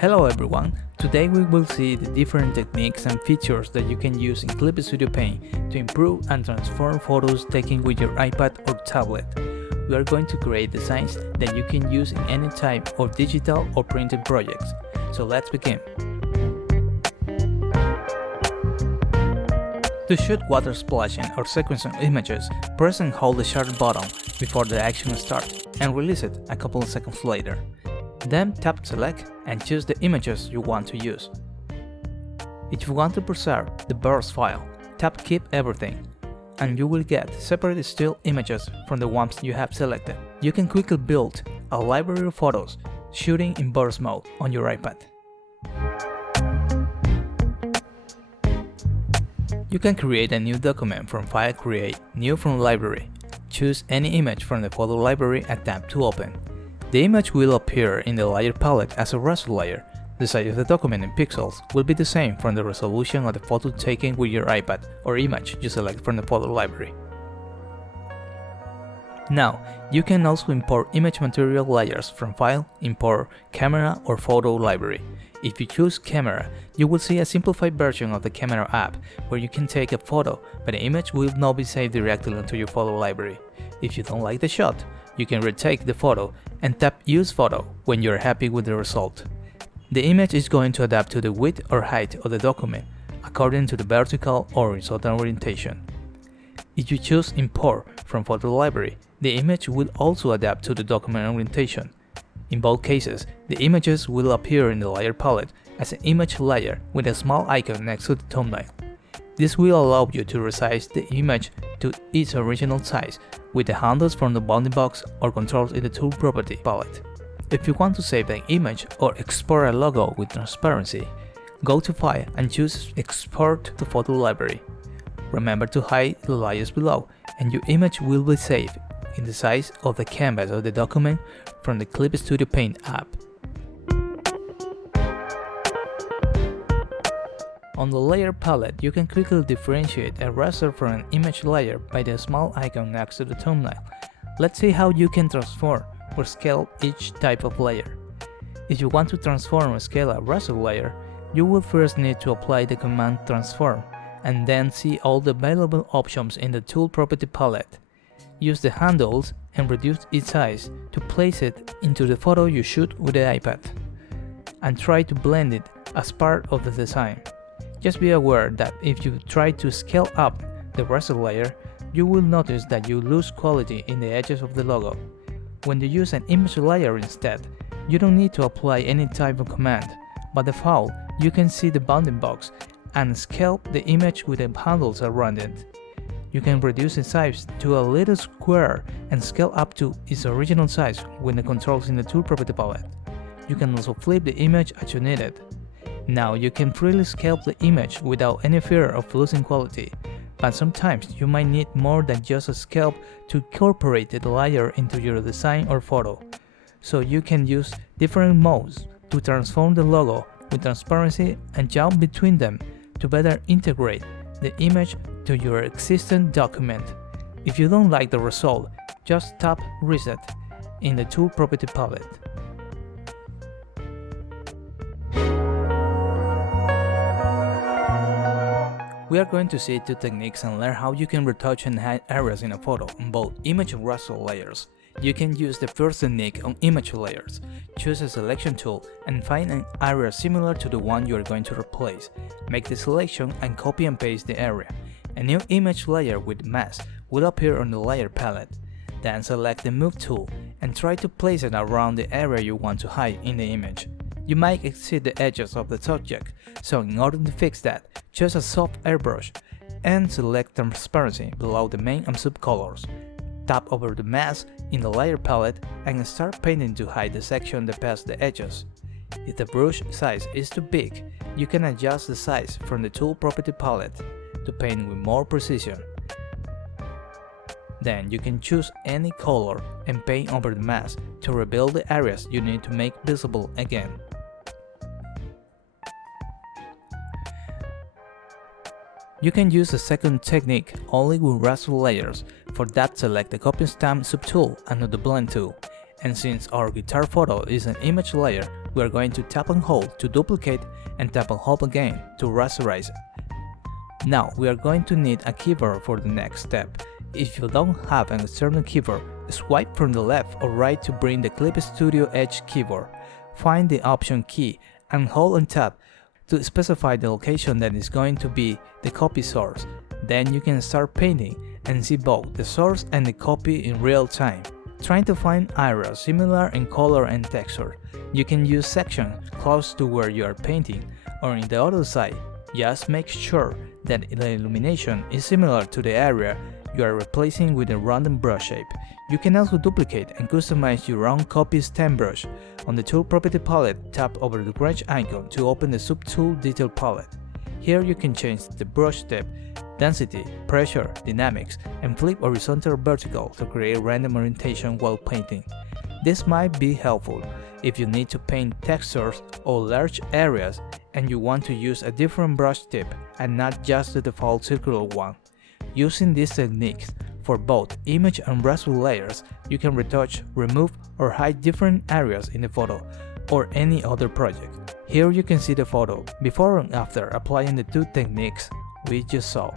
Hello everyone, today we will see the different techniques and features that you can use in Clip Studio Paint to improve and transform photos taken with your iPad or tablet. We are going to create designs that you can use in any type of digital or printed projects. So let's begin. To shoot water splashing or sequencing images, press and hold the shutter button before the action starts and release it a couple of seconds later. Then tap Select and choose the images you want to use. If you want to preserve the burst file, tap Keep Everything, and you will get separate still images from the ones you have selected. You can quickly build a library of photos shooting in burst mode on your iPad. You can create a new document from File Create, New from Library. Choose any image from the photo library and tap to open. The image will appear in the layer palette as a raster layer. The size of the document in pixels will be the same from the resolution of the photo taken with your iPad or image you select from the photo library. Now, you can also import image material layers from File, Import, Camera or Photo Library. If you choose Camera, you will see a simplified version of the Camera app where you can take a photo, but the image will not be saved directly onto your photo library. If you don't like the shot, you can retake the photo and tap Use Photo when you're happy with the result. The image is going to adapt to the width or height of the document according to the vertical or horizontal orientation. If you choose Import from Photo Library, the image will also adapt to the document orientation. In both cases, the images will appear in the layer palette as an image layer with a small icon next to the thumbnail. This will allow you to resize the image to its original size with the handles from the bounding box or controls in the Tool Property palette. If you want to save an image or export a logo with transparency, go to File and choose Export to Photo Library. Remember to hide the layers below and your image will be saved in the size of the canvas of the document from the Clip Studio Paint app. On the Layer palette, you can quickly differentiate a raster from an image layer by the small icon next to the thumbnail. Let's see how you can transform or scale each type of layer. If you want to transform or scale a raster layer, you will first need to apply the command Transform, and then see all the available options in the Tool Property palette. Use the handles and reduce its size to place it into the photo you shoot with the iPad, and try to blend it as part of the design. Just be aware that if you try to scale up the raster layer, you will notice that you lose quality in the edges of the logo. When you use an image layer instead, you don't need to apply any type of command. By default, you can see the bounding box and scale the image with the handles around it. You can reduce its size to a little square and scale up to its original size with the controls in the Tool Property palette. You can also flip the image as you need it. Now you can freely scale the image without any fear of losing quality, but sometimes you might need more than just a scale to incorporate the layer into your design or photo. So you can use different modes to transform the logo with transparency and jump between them to better integrate the image to your existing document. If you don't like the result, just tap Reset in the Tool Property palette. We are going to see two techniques and learn how you can retouch and hide areas in a photo on both image and raster layers. You can use the first technique on image layers. Choose a selection tool and find an area similar to the one you are going to replace. Make the selection and copy and paste the area. A new image layer with mask will appear on the layer palette. Then select the Move tool and try to place it around the area you want to hide in the image. You might exceed the edges of the subject, so in order to fix that, choose a soft airbrush and select transparency below the main and subcolors. Tap over the mask in the layer palette and start painting to hide the section that past the edges. If the brush size is too big, you can adjust the size from the Tool Property palette to paint with more precision. Then you can choose any color and paint over the mask to reveal the areas you need to make visible again. You can use the second technique only with raster layers. For that, select the Copy Stamp subtool and the Blend tool, and since our guitar photo is an image layer, we are going to tap and hold to duplicate and tap and hold again to rasterize it. Now we are going to need a keyboard for the next step. If you don't have an external keyboard, swipe from the left or right to bring the Clip Studio Edge keyboard. Find the Option key and hold and tap to specify the location that is going to be the copy source. Then you can start painting and see both the source and the copy in real time. Trying to find areas similar in color and texture. You can use sections close to where you are painting or in the other side. Just make sure that the illumination is similar to the area you are replacing with a random brush shape. You can also duplicate and customize your own copy stem brush. On the Tool Property palette, tap over the brush icon to open the Subtool Detail palette. Here you can change the brush depth, density, pressure, dynamics, and flip horizontal or vertical to create random orientation while painting. This might be helpful if you need to paint textures or large areas and you want to use a different brush tip and not just the default circular one. Using these techniques for both image and raster layers, you can retouch, remove, or hide different areas in the photo or any other project. Here you can see the photo before and after applying the two techniques we just saw.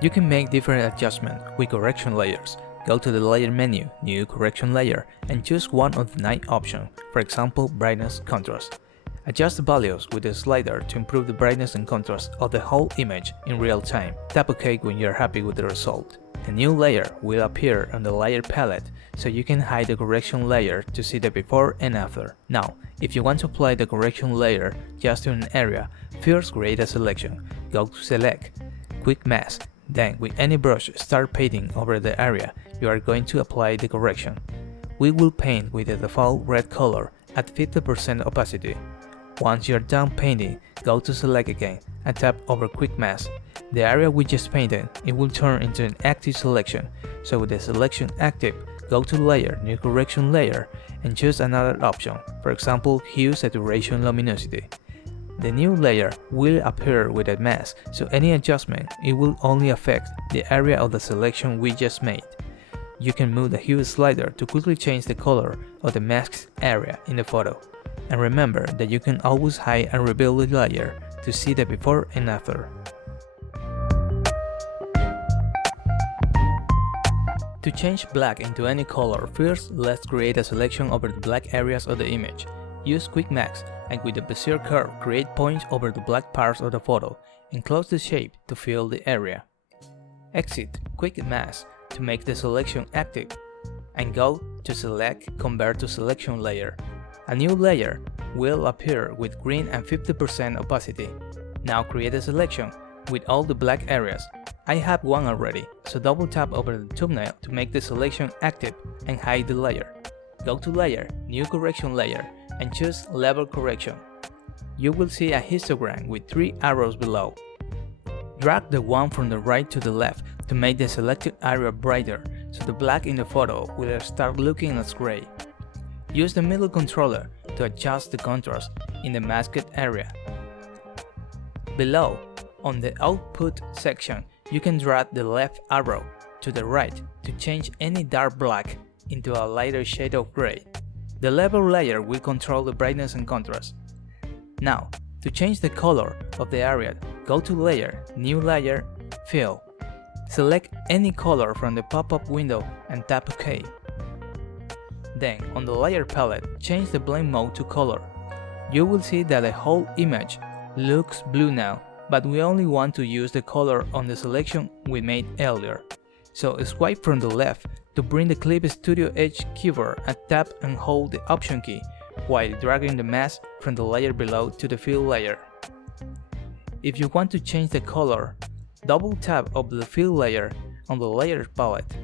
You can make different adjustments with correction layers. Go to the Layer menu, New Correction Layer, and choose one of the 9 options, for example, Brightness, Contrast. Adjust the values with the slider to improve the brightness and contrast of the whole image in real time. Tap OK when you are happy with the result. A new layer will appear on the Layer palette, so you can hide the correction layer to see the before and after. Now, if you want to apply the correction layer just to an area, first create a selection. Go to Select, Quick Mask, then with any brush start painting over the area you are going to apply the correction. We will paint with the default red color at 50% opacity. Once you are done painting, go to Select again and tap over Quick Mask. The area we just painted, it will turn into an active selection, so with the selection active, go to Layer, New Correction Layer, and choose another option, for example Hue, Saturation, Luminosity. The new layer will appear with a mask, so any adjustment, it will only affect the area of the selection we just made. You can move the hue slider to quickly change the color of the masked area in the photo. And remember that you can always hide and reveal the layer to see the before and after. To change black into any color, first let's create a selection over the black areas of the image. Use Quick Mask and with the Bezier curve create points over the black parts of the photo and close the shape to fill the area. Exit Quick Mask to make the selection active and go to Select, Convert to Selection Layer. A new layer will appear with green and 50% opacity. Now create a selection with all the black areas. I have one already, so double tap over the thumbnail to make the selection active and hide the layer. Go to Layer, New Correction Layer, and choose Level Correction. You will see a histogram with 3 arrows below. Drag the one from the right to the left to make the selected area brighter, so the black in the photo will start looking as gray. Use the middle controller to adjust the contrast in the masked area. Below, on the Output section, you can drag the left arrow to the right to change any dark black into a lighter shade of gray. The level layer will control the brightness and contrast. Now, to change the color of the area, go to Layer, New Layer, Fill. Select any color from the pop-up window and tap OK. Then, on the Layer palette, change the blend mode to color. You will see that the whole image looks blue now, but we only want to use the color on the selection we made earlier. So swipe from the left to bring the Clip Studio Edge keyboard and tap and hold the Option key while dragging the mask from the layer below to the fill layer. If you want to change the color, double tap over the fill layer on the Layer palette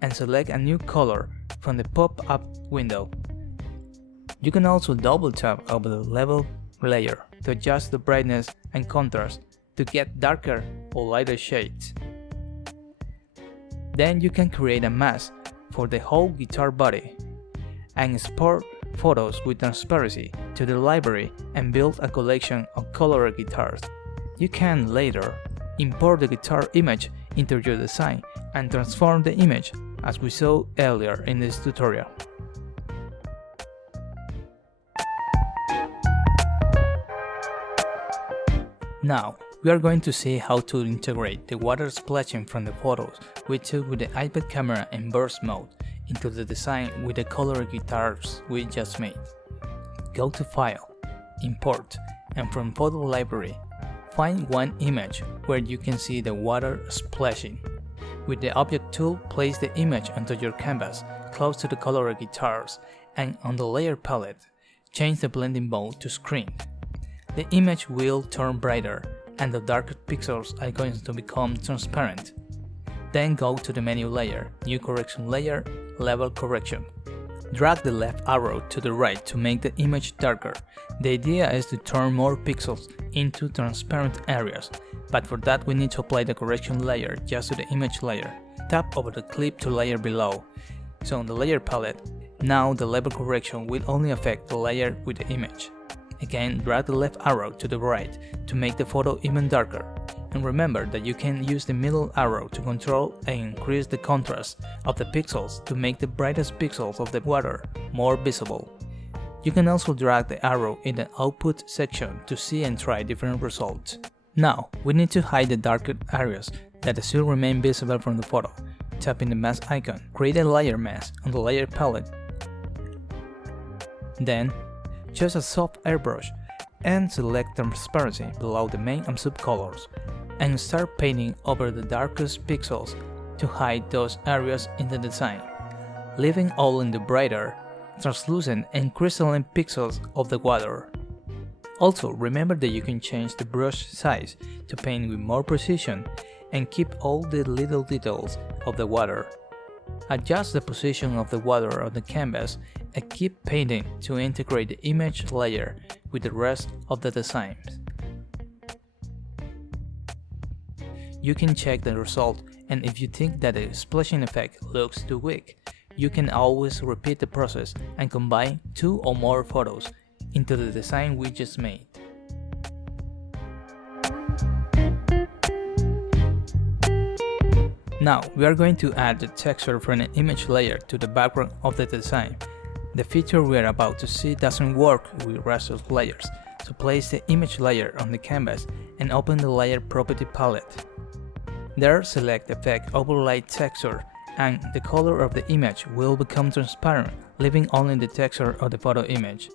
and select a new color from the pop-up window. You can also double tap over the level layer to adjust the brightness and contrast to get darker or lighter shades. Then you can create a mask for the whole guitar body and export photos with transparency to the library and build a collection of colored guitars. You can later import the guitar image into your design and transform the image as we saw earlier in this tutorial. Now, we are going to see how to integrate the water splashing from the photos we took with the iPad camera in burst mode into the design with the colored guitars we just made. Go to File, Import, and from Photo Library, find one image where you can see the water splashing. With the Object tool, place the image onto your canvas close to the colored guitars, and on the Layer palette, change the blending mode to Screen. The image will turn brighter and the darker pixels are going to become transparent. Then go to the menu layer, New Correction Layer, Level Correction. Drag the left arrow to the right to make the image darker. The idea is to turn more pixels into transparent areas, but for that we need to apply the correction layer just to the image layer. Tap over the clip to layer below. So on the Layer palette, now the level correction will only affect the layer with the image. Again, drag the left arrow to the right to make the photo even darker. And remember that you can use the middle arrow to control and increase the contrast of the pixels to make the brightest pixels of the water more visible. You can also drag the arrow in the output section to see and try different results. Now, we need to hide the darker areas that still remain visible from the photo. Tapping the mask icon, create a layer mask on the Layer palette. Then, choose a soft airbrush and select transparency below the main and subcolors, and start painting over the darkest pixels to hide those areas in the design, leaving all in the brighter, translucent and crystalline pixels of the water. Also, remember that you can change the brush size to paint with more precision and keep all the little details of the water. Adjust the position of the water on the canvas and keep painting to integrate the image layer with the rest of the designs. You can check the result, and if you think that the splashing effect looks too weak, you can always repeat the process and combine 2 or more photos into the design we just made. Now, we are going to add the texture from an image layer to the background of the design. The feature we are about to see doesn't work with raster layers, so place the image layer on the canvas and open the Layer Property palette. There, select Effect Overlay Texture, and the color of the image will become transparent, leaving only the texture of the photo image.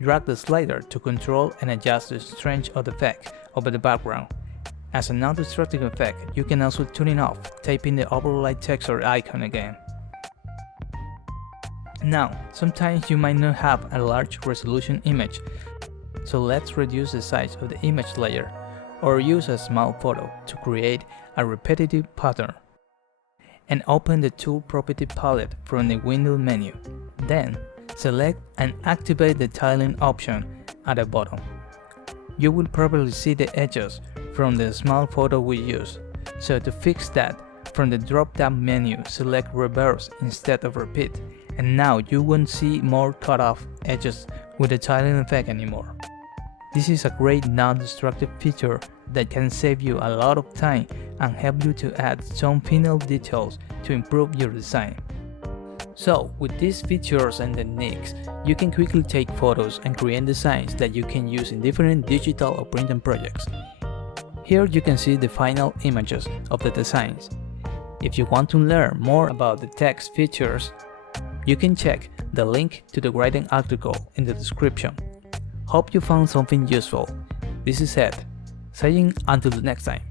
Drag the slider to control and adjust the strength of the effect over the background. As a non-destructive effect, you can also tune it off, tapping the Overlay Texture icon again. Now, sometimes you might not have a large resolution image, so let's reduce the size of the image layer, or use a small photo to create a repetitive pattern. And open the Tool Property palette from the Window menu. Then, select and activate the tiling option at the bottom. You will probably see the edges from the small photo we use, so to fix that, from the drop-down menu select Reverse instead of Repeat, and now you won't see more cut-off edges with the tiling effect anymore. This is a great non-destructive feature that can save you a lot of time and help you to add some final details to improve your design. So, with these features and techniques, you can quickly take photos and create designs that you can use in different digital or printing projects. Here you can see the final images of the designs. If you want to learn more about the text features, you can check the link to the writing article in the description. Hope you found something useful. This is Ed, saying until the next time.